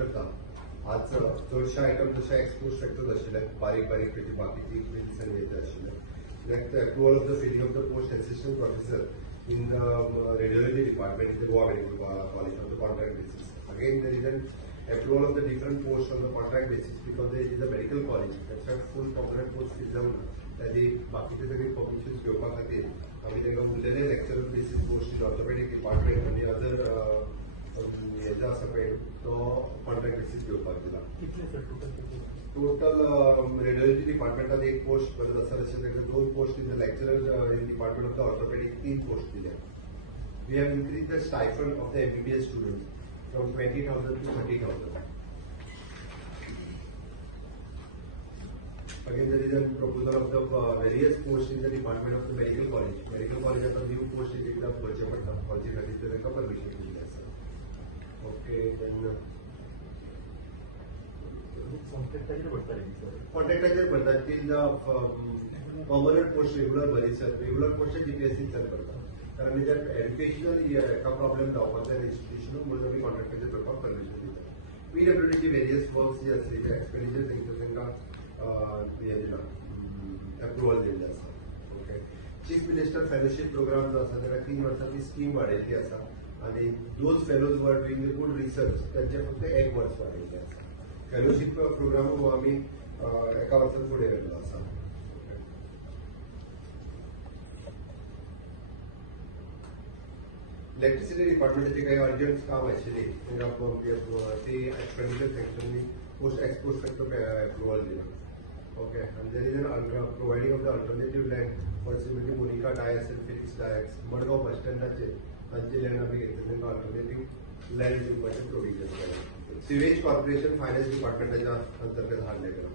करता आज चडशे आयटम जशे एक्सपोज फॅक्टर्स आशिल्ले बारीक बारीक त्याची बाकीची बिल्स आनी हेजे आशिल्ले like approval of the filling of the post assistant professor in the radiology department in the Goa Medical College on the contract basis. Again, there is an approval of the different posts on the contract basis because it is a medical college. That's why full permanent post is down. त्याची बाकीचे सगळे permissions घेवपा खातीर आमी तांकां उरलेले lecturer basis post in orthopaedic department आनी other हेजो आसा पळय तो कॉन्ट्रॅक्ट बेसीस घेवपाक दिला. टोटल रेडियोलॉजी डिपार्टमेंटात एक पोस्ट करत आसा तशें ताका 2 post in the lecturer in department of the orthopaedic 3 post दिल्या. We have increase the stipend of the MBBS students from 20,000 to 30,000. Again, there is a proposal of the various posts in the department of the medical college. Medical college आता new post एक भरचे पडटा कॉलेजी खातीर तर तांकां permission दिल्लें आसा. Okay then कॉन्ट्रॅक्टाचेर भरतात till the permanent post regular भरिसर रेग्युलर पोस्ट GPSC सर करता कारण तेजेर एड्युकेशनल हेका प्रॉब्लेम जावपाक जाय इन्स्टिट्यूशन म्हणून आमी कॉन्ट्रॅक्टाचेर करपाक परमिशन दिता. PWDची वेरियस वर्क्स जे आसले ते एक्सपेंडिचर तांकां हे दिला अप्रुवल दिल्लें आसा. Okay chief minister fellowship programme जो आसा ताका 3 वर्सांची स्कीम वाडयल्ली आसा आनी those fellows were doing the good research तांचे फक्त 1 वर्स वाडयल्लें आसा. फेलोशिप प्रोग्राम आमी एका वर्सान फुडें व्हेल्लो आसा. इलेक्ट्रिसिटी डिपार्टमेंटाची काही अर्जंट काम आशिल्ली ती एक्सपेंडिचर सेक्शननी पोस्ट एक्सपोज फॅक्टर अप्रुवल दिला. Okay, and there is an providing of the alternative land for similarly Monica Dias and Felix Dias. Madgaon bus stand तांचे लँड आमी घेतले तांकां अल्टरनेटिव्ह लँड दिवपाचें प्रोविजन केलें. सिवेज कॉर्पोरेशन फायनान्स डिपार्टमेंटाच्या अंतर्गत हाडलें गेलां.